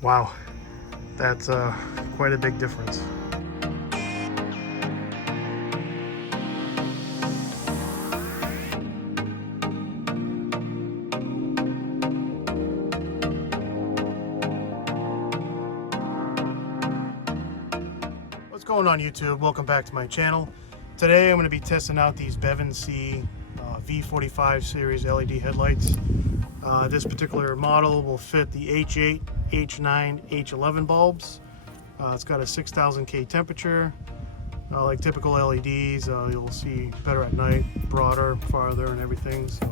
Wow, that's quite a big difference. What's going on, YouTube? Welcome back to my channel. Today I'm going to be testing out these Bevinsee V45 series LED headlights. This particular model will fit the H8, H9, H11 bulbs. It's got a 6000K temperature. Like typical LEDs, you'll see better at night, broader, farther, and everything. So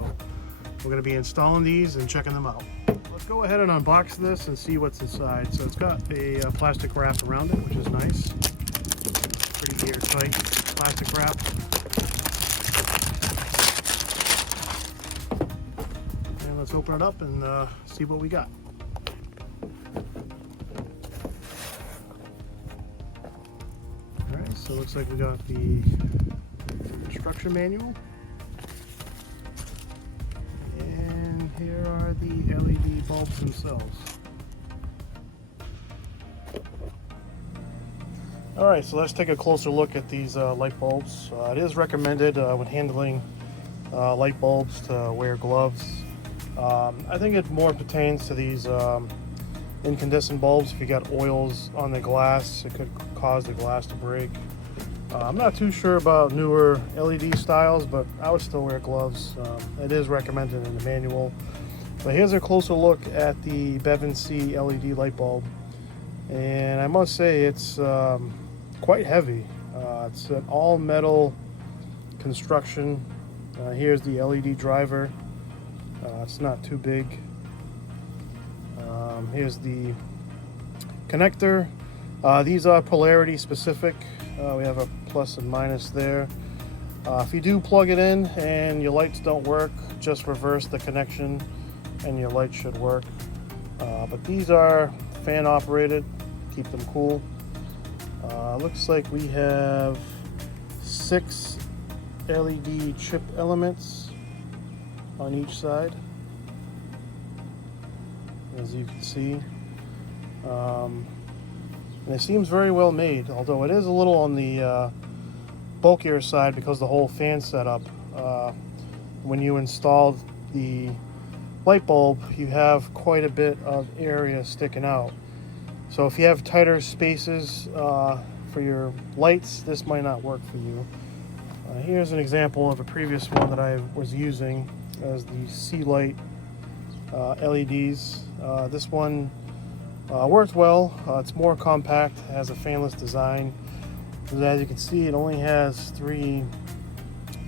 we're going to be installing these and checking them out. Let's go ahead and unbox this and see what's inside. So it's got a plastic wrap around it, which is nice. Pretty airtight plastic wrap. And let's open it up and see what we got. Alright, so it looks like we got the instruction manual. And here are the LED bulbs themselves. Alright, so let's take a closer look at these light bulbs. It is recommended when handling light bulbs to wear gloves. I think it more pertains to these incandescent bulbs. If you got oils on the glass, it could cause the glass to break. I'm not too sure about newer LED styles, but I would still wear gloves. It is recommended in the manual. But here's a closer look at the Bevinsee LED light bulb. And I must say it's quite heavy. It's an all metal construction. Here's the LED driver. It's not too big. Here's the connector. These are polarity specific. We have a plus and minus there. If you do plug it in and your lights don't work, just reverse the connection and your light should work. But these are fan operated, keep them cool. Looks like we have 6 LED chip elements on each side, as you can see. And it seems very well made, although it is a little on the bulkier side because the whole fan setup. When you install the light bulb, you have quite a bit of area sticking out. So if you have tighter spaces for your lights, this might not work for you. Here's an example of a previous one that I was using as the C-Light LEDs. This one worked well. It's more compact, has a fanless design. As you can see, it only has 3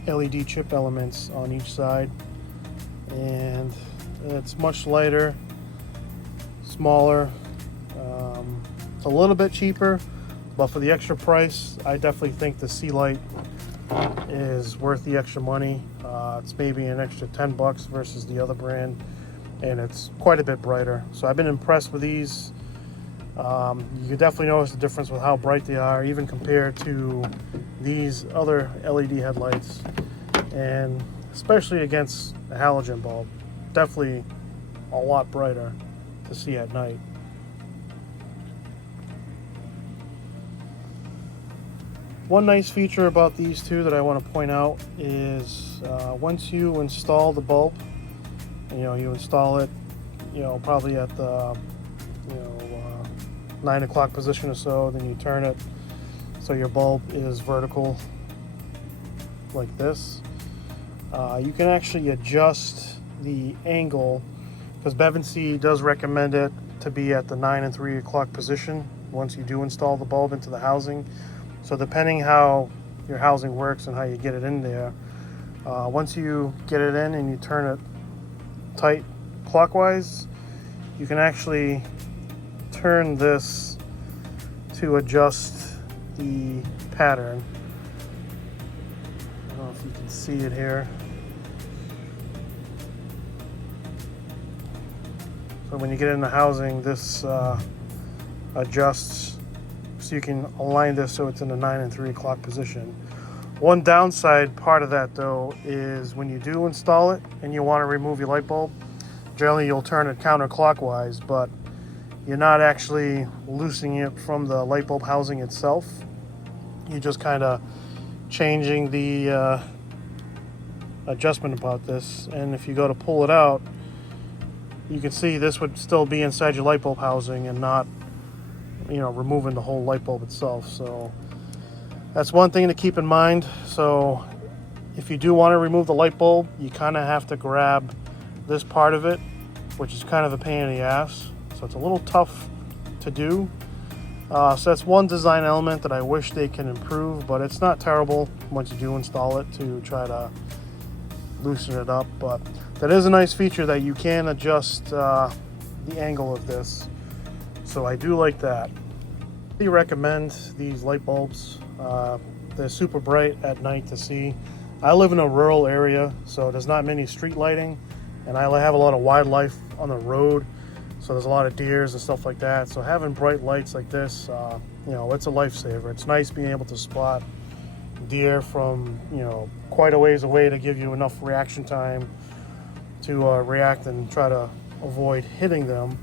LED chip elements on each side, and it's much lighter, smaller. It's a little bit cheaper, but for the extra price, I definitely think the C-Light is worth the extra money. It's maybe an extra 10 bucks versus the other brand, and it's quite a bit brighter. So I've been impressed with these. You can definitely notice the difference with how bright they are, even compared to these other LED headlights, and especially against a halogen bulb. Definitely a lot brighter to see at night. One nice feature about these two that I want to point out is once you install the bulb, you install it, probably at the 9 o'clock position or so, then you turn it so your bulb is vertical like this. You can actually adjust the angle, because Bevinsee does recommend it to be at the 9 and 3 o'clock position once you do install the bulb into the housing. So depending how your housing works and how you get it in there, once you get it in and you turn it tight clockwise, you can actually turn this to adjust the pattern. I don't know if you can see it here. So when you get in the housing, this adjusts so you can align this so it's in the 9 and 3 o'clock position. One downside part of that though is when you do install it and you want to remove your light bulb, generally you'll turn it counterclockwise, but you're not actually loosening it from the light bulb housing itself. You're just kind of changing the adjustment about this. And if you go to pull it out, you can see this would still be inside your light bulb housing and not, removing the whole light bulb itself. So that's one thing to keep in mind. So if you do want to remove the light bulb, you kind of have to grab this part of it, which is kind of a pain in the ass. So it's a little tough to do. So that's one design element that I wish they can improve, but it's not terrible once you do install it to try to loosen it up. But that is a nice feature that you can adjust the angle of this. So I do like that. I recommend these light bulbs. They're super bright at night to see. I live in a rural area, so there's not many street lighting, and I have a lot of wildlife on the road, so there's a lot of deers and stuff like that. So having bright lights like this, it's a lifesaver. It's nice being able to spot deer from quite a ways away to give you enough reaction time to react and try to avoid hitting them.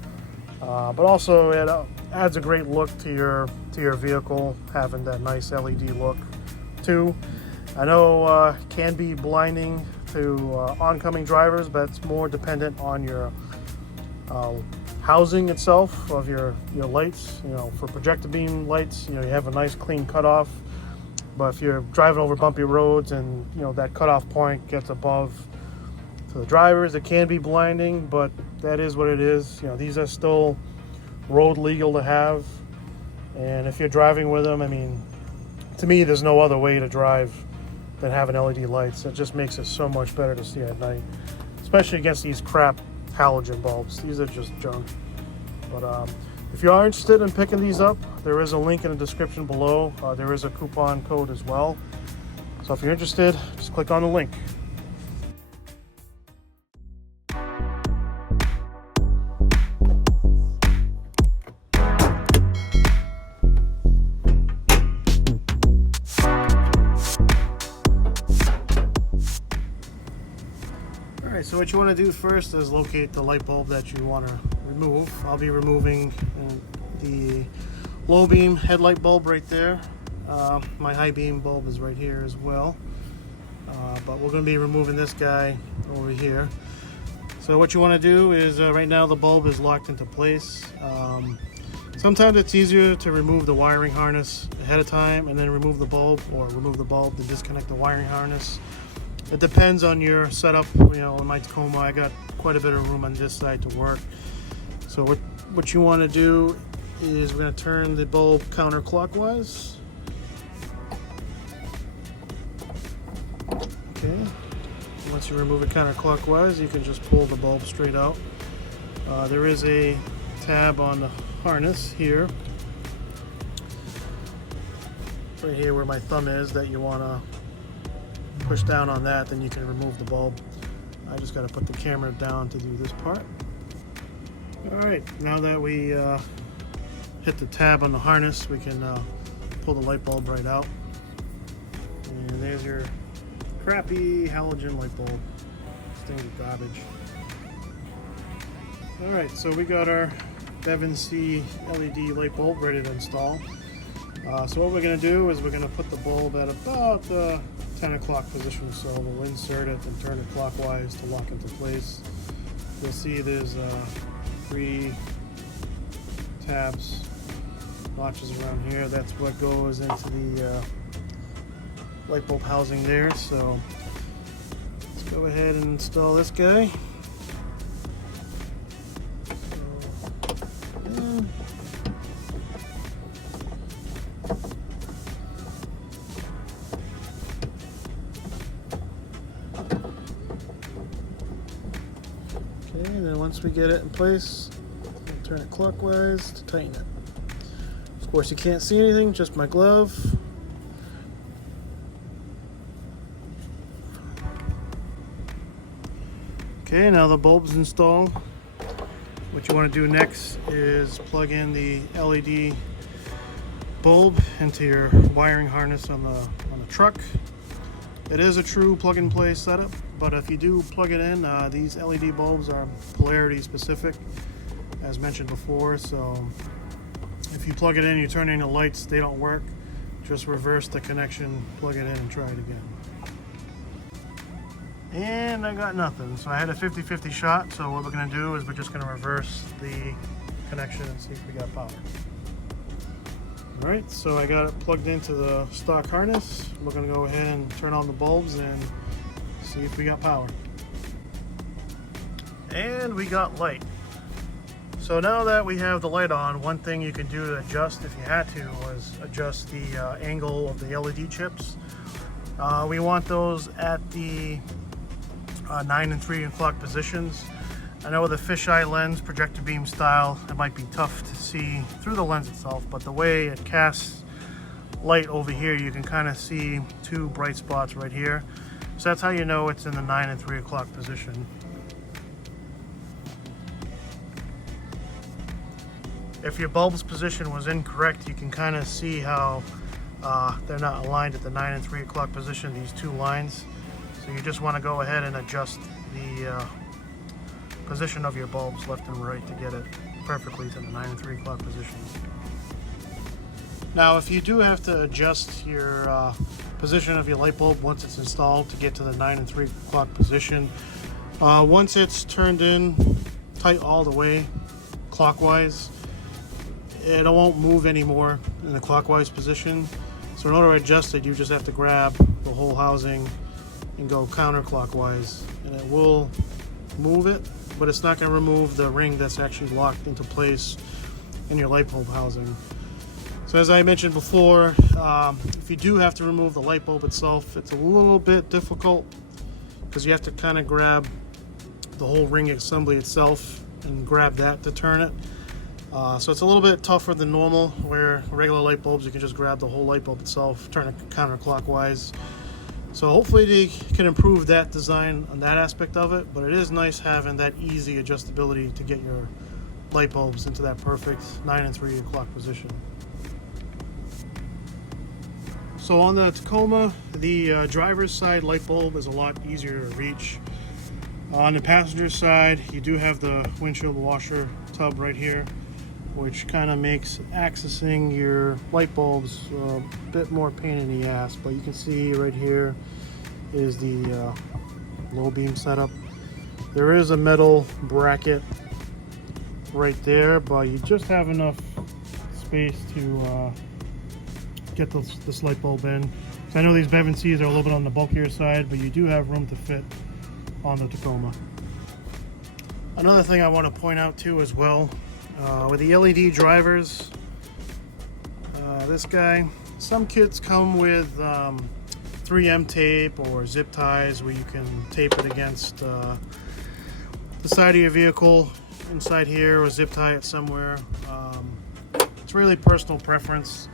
But also it adds a great look to your vehicle, having that nice LED look too. I know it can be blinding to oncoming drivers, but it's more dependent on your housing itself of your lights. For projector beam lights, you have a nice clean cutoff. But if you're driving over bumpy roads and that cutoff point gets above to the drivers, it can be blinding, but that is what it is. These are still road legal to have, and if you're driving with them, to me, there's no other way to drive than having LED lights. It just makes it so much better to see at night, especially against these crap halogen bulbs. These are just junk. But if you are interested in picking these up, there is a link in the description below. There is a coupon code as well. So if you're interested, just click on the link. Alright, so what you want to do first is locate the light bulb that you want to remove. I'll be removing the low beam headlight bulb right there. My high beam bulb is right here as well. But we're going to be removing this guy over here. So what you want to do is, right now the bulb is locked into place. Sometimes it's easier to remove the wiring harness ahead of time and then remove the bulb, or remove the bulb and disconnect the wiring harness. It depends on your setup. In my Tacoma, I got quite a bit of room on this side to work. So what you want to do is we're going to turn the bulb counterclockwise. Okay. Once you remove it counterclockwise, you can just pull the bulb straight out. There is a tab on the harness here, right here where my thumb is, that you want to push down on that, then you can remove the bulb. I just got to put the camera down to do this part. Alright, now that we hit the tab on the harness, we can pull the light bulb right out. And there's your crappy halogen light bulb. This thing's garbage. Alright, so we got our Bevinsee LED light bulb ready to install. So what we're going to do is we're going to put the bulb at about 10 o'clock position. So we'll insert it and turn it clockwise to lock into place. You'll see there's 3 tabs, notches around here. That's what goes into the light bulb housing there. So let's go ahead and install this guy. Okay, and then once we get it in place, we'll turn it clockwise to tighten it. Of course, you can't see anything, just my glove. Okay, now the bulb's installed. What you want to do next is plug in the LED bulb into your wiring harness on the truck. It is a true plug-and-play setup, but if you do plug it in, these LED bulbs are polarity specific, as mentioned before. So if you plug it in, you turn in the lights, they don't work, just reverse the connection, plug it in, and try it again. And I got nothing, so I had a 50-50 shot. So what we're going to do is we're just going to reverse the connection and see if we got power. Alright, so I got it plugged into the stock harness. We're going to go ahead and turn on the bulbs and see if we got power. And we got light. So now that we have the light on, one thing you can do to adjust, if you had to, was adjust the angle of the LED chips. We want those at the 9 and 3 o'clock positions. I know with a fisheye lens, projector beam style, it might be tough to see through the lens itself, but the way it casts light over here, you can kind of see two bright spots right here. So that's how you know it's in the 9 and 3 o'clock position. If your bulb's position was incorrect, you can kind of see how they're not aligned at the 9 and 3 o'clock position, these two lines. So you just want to go ahead and adjust the position of your bulbs left and right to get it perfectly to the 9 and 3 o'clock positions. Now if you do have to adjust your position of your light bulb once it's installed to get to the 9 and 3 o'clock position, once it's turned in tight all the way clockwise, it won't move anymore in the clockwise position. So in order to adjust it, you just have to grab the whole housing and go counterclockwise, and it will move it, but it's not going to remove the ring that's actually locked into place in your light bulb housing. So as I mentioned before, if you do have to remove the light bulb itself, it's a little bit difficult because you have to kind of grab the whole ring assembly itself and grab that to turn it. So it's a little bit tougher than normal, where regular light bulbs you can just grab the whole light bulb itself, turn it counterclockwise. So hopefully they can improve that design on that aspect of it, but it is nice having that easy adjustability to get your light bulbs into that perfect 9 and 3 o'clock position. So on the Tacoma, the driver's side light bulb is a lot easier to reach. On the passenger side, you do have the windshield washer tub right here, which kind of makes accessing your light bulbs a bit more pain in the ass. But you can see right here is the low beam setup. There is a metal bracket right there, but you just have enough space to get this light bulb in. So I know these Bevinsees are a little bit on the bulkier side, but you do have room to fit on the Tacoma. Another thing I want to point out too as well, with the LED drivers, this guy, some kits come with 3M tape or zip ties where you can tape it against the side of your vehicle inside here, or zip tie it somewhere. It's really personal preference.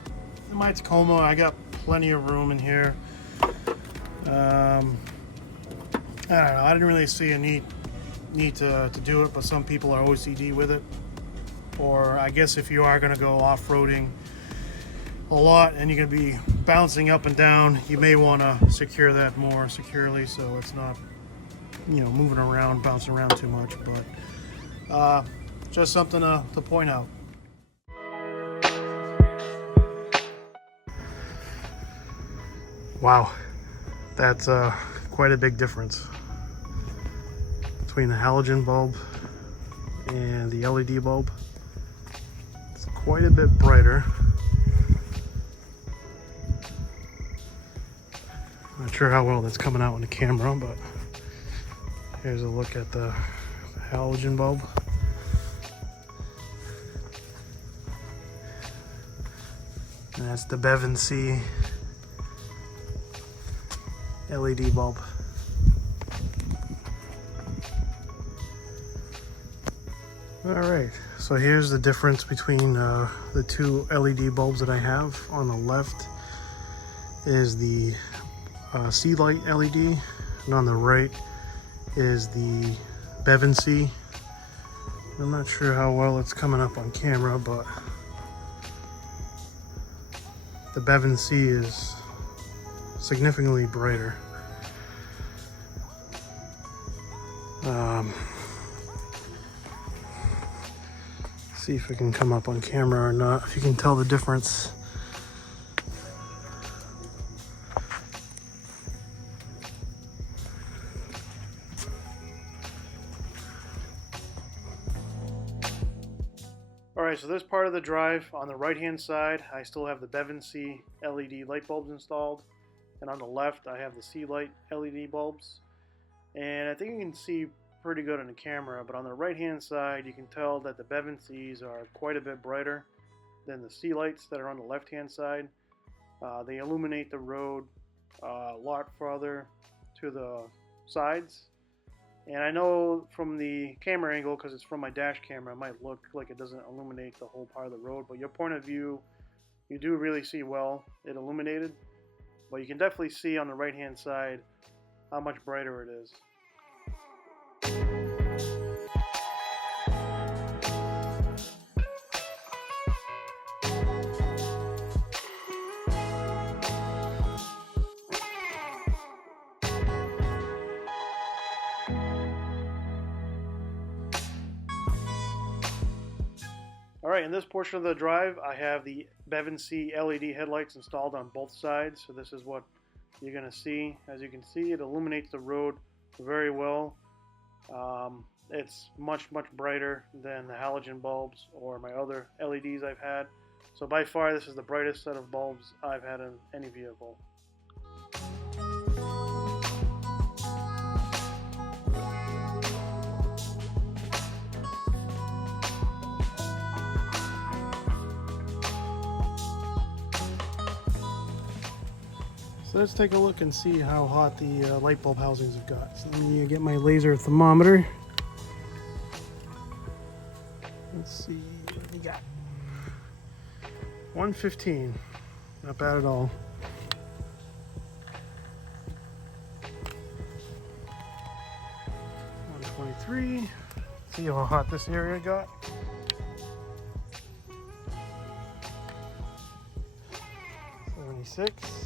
In my Tacoma, I got plenty of room in here. I don't know, I didn't really see a need to do it, but some people are OCD with it. Or I guess if you are going to go off-roading a lot and you're going to be bouncing up and down, you may want to secure that more securely so it's not, you know, moving around, bouncing around too much. But just something to point out. Wow, that's quite a big difference between the halogen bulb and the LED bulb. It's quite a bit brighter. Not sure how well that's coming out on the camera, but here's a look at the halogen bulb. And that's the Bevinsee LED bulb. Alright, so here's the difference between the two LED bulbs that I have. On the left is the Headlight LED, and on the right is the Bevinsee. I'm not sure how well it's coming up on camera, but the Bevinsee is significantly brighter. See if it can come up on camera or not, if you can tell the difference. Alright, so this part of the drive, on the right hand side, I still have the Bevinsee LED light bulbs installed. And on the left, I have the C-Light LED bulbs. And I think you can see pretty good on the camera, but on the right hand side, you can tell that the Bevinsees are quite a bit brighter than the C-Lights that are on the left hand side. They illuminate the road a lot farther to the sides. And I know from the camera angle, because it's from my dash camera, it might look like it doesn't illuminate the whole part of the road, but your point of view, you do really see well it illuminated. But you can definitely see on the right hand side how much brighter it is. Alright, in this portion of the drive, I have the Bevinsee LED headlights installed on both sides. So this is what you're going to see. As you can see, it illuminates the road very well. It's much brighter than the halogen bulbs or my other LEDs I've had. So by far, this is the brightest set of bulbs I've had in any vehicle. So let's take a look and see how hot the light bulb housings have got. So let me get my laser thermometer. Let's see what we got. 115, not bad at all. 123, see how hot this area got. 76.